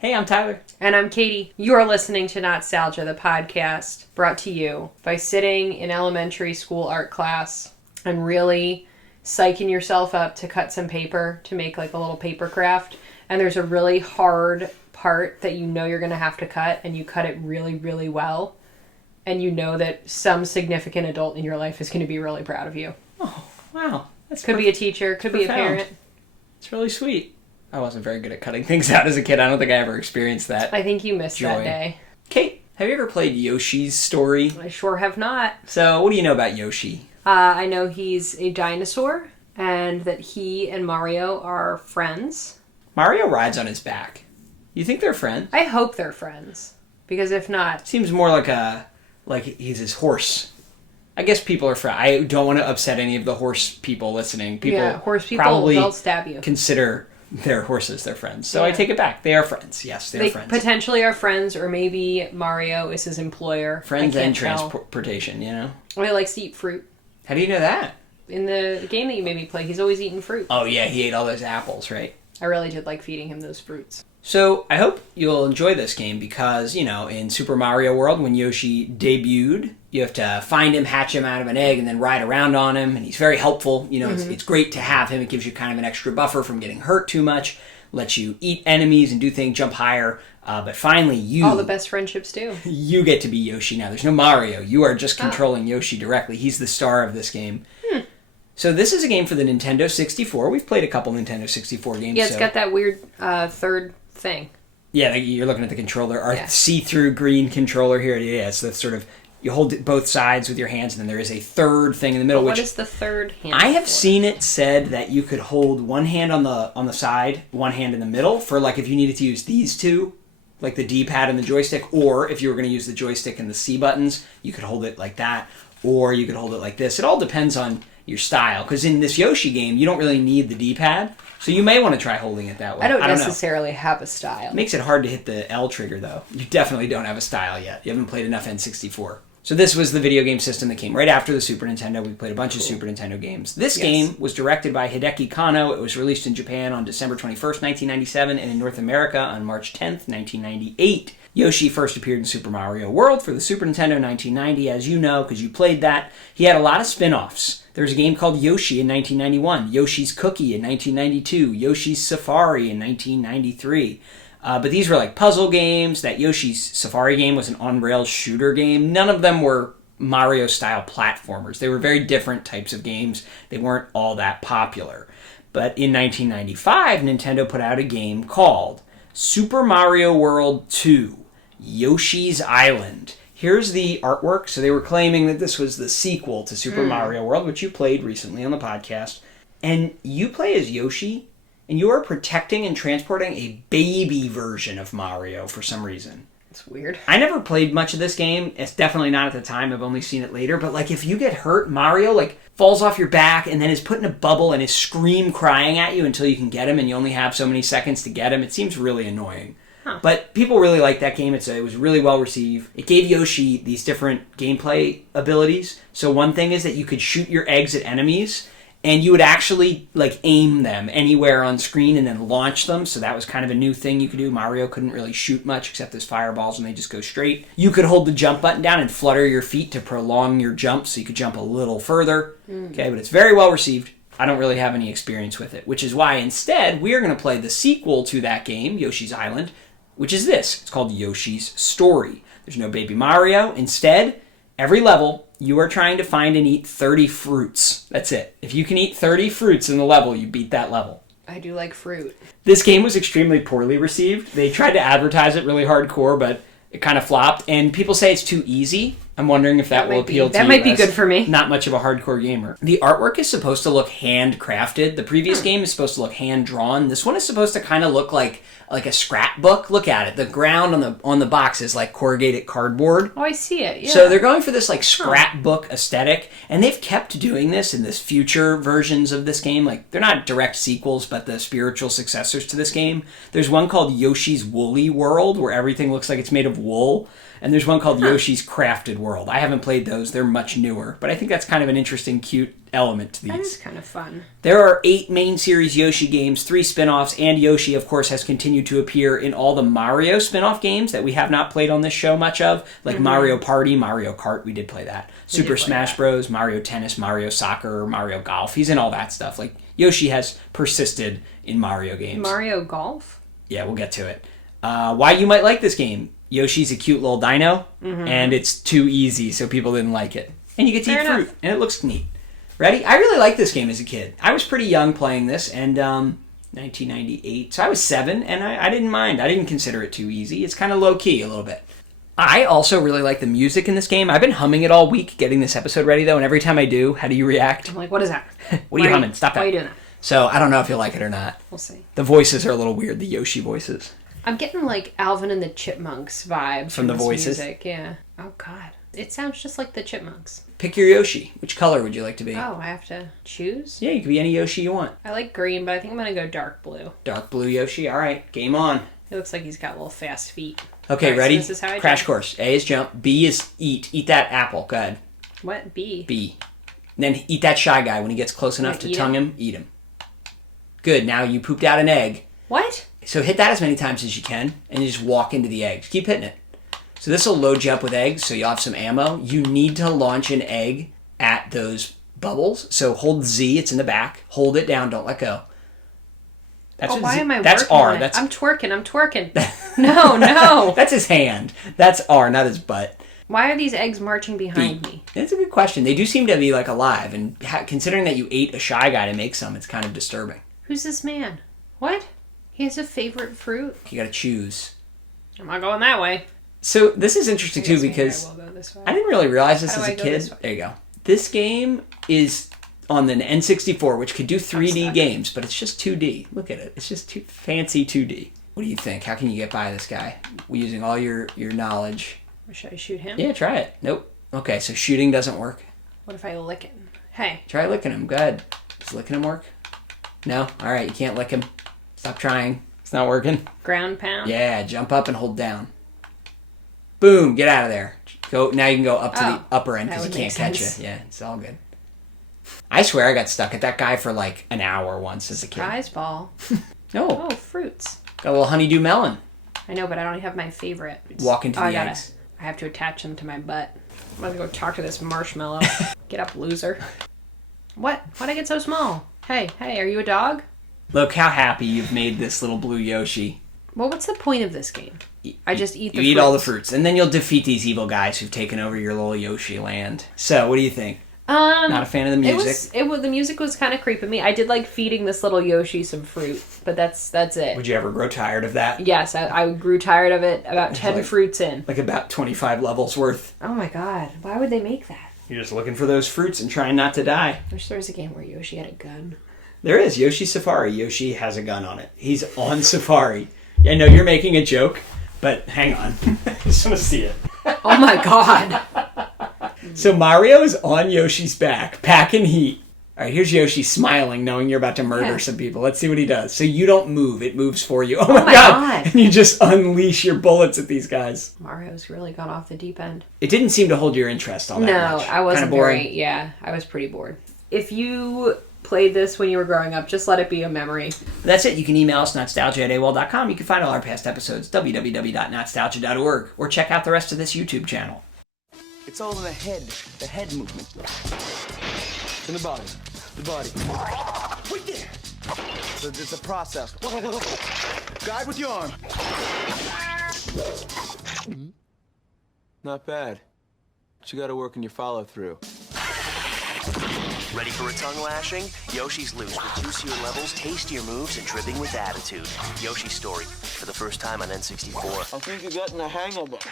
Hey, I'm Tyler. And I'm Katie. You are listening to Not-Stalgia, the podcast brought to you by sitting in elementary school art class and really psyching yourself up to cut some paper to make like a little paper craft. And there's a really hard part that you know you're going to have to cut, and you cut it really, really well. And you know that some significant adult in your life is going to be really proud of you. Oh, wow. That's Could be a teacher, could be a parent. It's really sweet. I wasn't very good at cutting things out as a kid. I don't think I ever experienced that. I think you missed joy. that day. Kate, have you ever played Yoshi's Story? I sure have not. So, what do you know about Yoshi? I know he's a dinosaur and that he and Mario are friends. Mario rides on his back. You think they're friends? I hope they're friends, because if not... Seems more like he's his horse. I guess people are friends. I don't want to upset any of the horse people listening. Horse people, probably they'll stab you. Consider their horses their friends. So I take it back. They are friends. Yes, they are friends. Potentially are friends, or maybe Mario is his employer. Friends and transportation, you know? Or he likes to eat fruit. How do you know that? In the game that you made me play, he's always eating fruit. Oh yeah, he ate all those apples, right? I really did like feeding him those fruits. So I hope you'll enjoy this game because, you know, in Super Mario World, when Yoshi debuted, you have to find him, hatch him out of an egg, and then ride around on him, and he's very helpful. You know, it's great to have him. It gives you kind of an extra buffer from getting hurt too much, lets you eat enemies and do things, jump higher. But finally, all the best friendships do. You get to be Yoshi now. There's no Mario. You are just controlling Yoshi directly. He's the star of this game. So this is a game for the Nintendo 64. We've played a couple Nintendo 64 games. Yeah, it's got that weird third thing. Yeah, you're looking at the controller. Our see-through green controller here. Yeah, so that's sort of, you hold it both sides with your hands, and then there is a third thing in the middle. What is the third hand? I have seen it said that you could hold one hand on the side, one hand in the middle, for like if you needed to use these two, like the D-pad and the joystick, or if you were going to use the joystick and the C buttons, you could hold it like that, or you could hold it like this. It all depends on your style, because in this Yoshi game, you don't really need the D-pad, so you may want to try holding it that way. I don't necessarily have a style. It makes it hard to hit the L trigger, though. You definitely don't have a style yet. You haven't played enough N64. So this was the video game system that came right after the Super Nintendo. We played a bunch of Super Nintendo games. This game was directed by Hideki Kano. It was released in Japan on December 21st, 1997, and in North America on March 10th, 1998. Yoshi first appeared in Super Mario World for the Super Nintendo in 1990, as you know, because you played that. He had a lot of spin-offs. There was a game called Yoshi in 1991, Yoshi's Cookie in 1992, Yoshi's Safari in 1993. But these were like puzzle games. That Yoshi's Safari game was an on-rails shooter game. None of them were Mario-style platformers. They were very different types of games. They weren't all that popular. But in 1995, Nintendo put out a game called Super Mario World 2, Yoshi's Island. Here's the artwork. So they were claiming that this was the sequel to Super Mario World, which you played recently on the podcast. And you play as Yoshi, and you are protecting and transporting a baby version of Mario for some reason. It's weird. I never played much of this game. It's definitely not at the time. I've only seen it later. But like, if you get hurt, Mario like falls off your back and then is put in a bubble and is scream crying at you until you can get him, and you only have so many seconds to get him. It seems really annoying. But people really liked that game. It was really well received. It gave Yoshi these different gameplay abilities. So one thing is that you could shoot your eggs at enemies, and you would actually like aim them anywhere on screen and then launch them. So that was kind of a new thing you could do. Mario couldn't really shoot much except his fireballs, and they just go straight. You could hold the jump button down and flutter your feet to prolong your jump so you could jump a little further. Okay, but it's very well received. I don't really have any experience with it, which is why instead we are going to play the sequel to that game, Yoshi's Island, which is this. It's called Yoshi's Story. There's no Baby Mario. Instead, every level, you are trying to find and eat 30 fruits. That's it. If you can eat 30 fruits in the level, you beat that level. I do like fruit. This game was extremely poorly received. They tried to advertise it really hardcore, but it kind of flopped. And people say it's too easy. I'm wondering if that will appeal to you. That might be good for me. Not much of a hardcore gamer. The artwork is supposed to look handcrafted. The previous game is supposed to look hand-drawn. This one is supposed to kind of look like a scrapbook. Look at it. The ground on the box is like corrugated cardboard. Oh, I see it. Yeah. So they're going for this like scrapbook aesthetic, and they've kept doing this in this future versions of this game. Like, they're not direct sequels, but the spiritual successors to this game. There's one called Yoshi's Woolly World, where everything looks like it's made of wool. And there's one called Yoshi's Crafted World. I haven't played those. They're much newer. But I think that's kind of an interesting, cute element to these. That is kind of fun. There are 8 main series Yoshi games, 3 spin-offs, and Yoshi, of course, has continued to appear in all the Mario spin-off games that we have not played on this show much of, like Mario Party, Mario Kart, we did play that. Super Smash Bros., Mario Tennis, Mario Soccer, Mario Golf. He's in all that stuff. Like, Yoshi has persisted in Mario games. Mario Golf? Yeah, we'll get to it. Why you might like this game. Yoshi's a cute little dino, and it's too easy, so people didn't like it. And you get to eat fruit, and it looks neat. Ready? I really liked this game as a kid. I was pretty young playing this, and 1998. So I was 7, and I didn't mind. I didn't consider it too easy. It's kind of low-key a little bit. I also really like the music in this game. I've been humming it all week getting this episode ready, though, and every time I do, how do you react? I'm like, what is that? What are you humming? Stop that. Why are you doing that? So I don't know if you'll like it or not. We'll see. The voices are a little weird, the Yoshi voices. I'm getting like Alvin and the Chipmunks vibes from the this voices. Music. Yeah. Oh God, it sounds just like the Chipmunks. Pick your Yoshi. Which color would you like to be? Oh, I have to choose? Yeah, you can be any Yoshi you want. I like green, but I think I'm gonna go dark blue. Dark blue Yoshi. All right, game on. It looks like he's got little fast feet. Okay, ready? So this is how I Crash jump. course. A is jump. B is eat. Eat that apple. Go ahead. What? B. B. And then eat that Shy Guy. When he gets close enough to tongue him, eat him. Good. Now you pooped out an egg. What? So hit that as many times as you can, and you just walk into the egg. Just keep hitting it. So this will load you up with eggs, so you'll have some ammo. You need to launch an egg at those bubbles. So hold Z. It's in the back. Hold it down. Don't let go. That's why am I that's working R. on it? That's I'm twerking. No. That's his hand. That's R, not his butt. Why are these eggs marching behind me? That's a good question. They do seem to be like alive, and considering that you ate a Shy Guy to make some, it's kind of disturbing. Who's this man? What? He has a favorite fruit? You gotta choose. I'm not going that way. So this is interesting too because I will go this way. I didn't really realize this How as do a I go kid. this way? There you go. This game is on the N64, which could do 3D games, but it's just 2D. Look at it. It's just too fancy 2D. What do you think? How can you get by this guy? Using all your knowledge. Should I shoot him? Yeah, try it. Nope. Okay, so shooting doesn't work. What if I lick it? Hey. Try licking him. Go ahead. Does licking him work? No? Alright, you can't lick him. Stop trying. It's not working. Ground pound? Yeah, jump up and hold down. Boom, get out of there. Go. Now you can go up to the upper end because he can't catch you. Yeah, it's all good. I swear I got stuck at that guy for like an hour once as a kid. Surprise ball. No. Oh, fruits. Got a little honeydew melon. I know, but I don't have my favorite. Walk into the eggs. I have to attach them to my butt. I'm gonna go talk to this marshmallow. Get up, loser. What? Why'd I get so small? Hey, are you a dog? Look how happy you've made this little blue Yoshi. Well, what's the point of this game? I just eat the fruits. You eat all the fruits, and then you'll defeat these evil guys who've taken over your little Yoshi land. So, what do you think? Not a fan of the music? The music was kind of creeping me. I did like feeding this little Yoshi some fruit, but that's it. Would you ever grow tired of that? Yes, I grew tired of it about 10 fruits in. Like about 25 levels worth. Oh my god, why would they make that? You're just looking for those fruits and trying not to die. I wish there was a game where Yoshi had a gun. There is. Yoshi Safari. Yoshi has a gun on it. He's on Safari. I know you're making a joke, but hang on. I just want to see it. Oh my god. So Mario is on Yoshi's back, packing heat. All right, here's Yoshi smiling, knowing you're about to murder some people. Let's see what he does. So you don't move. It moves for you. Oh my god. And you just unleash your bullets at these guys. Mario's really gone off the deep end. It didn't seem to hold your interest all that much. No, I wasn't boring. I was pretty bored. If you played this when you were growing up, just let it be a memory. That's it. You can email us, nostalgia@aol.com. You can find all our past episodes, www.nostalgia.org, or check out the rest of this YouTube channel. It's all in the head movement. In the body. Wait there! It's a process. Guide with your arm. Not bad. But you gotta work on your follow-through. Ready for a tongue lashing? Yoshi's loose with juicier levels, tastier moves, and dripping with attitude. Yoshi's Story, for the first time on N64. I think you're getting the hang of it.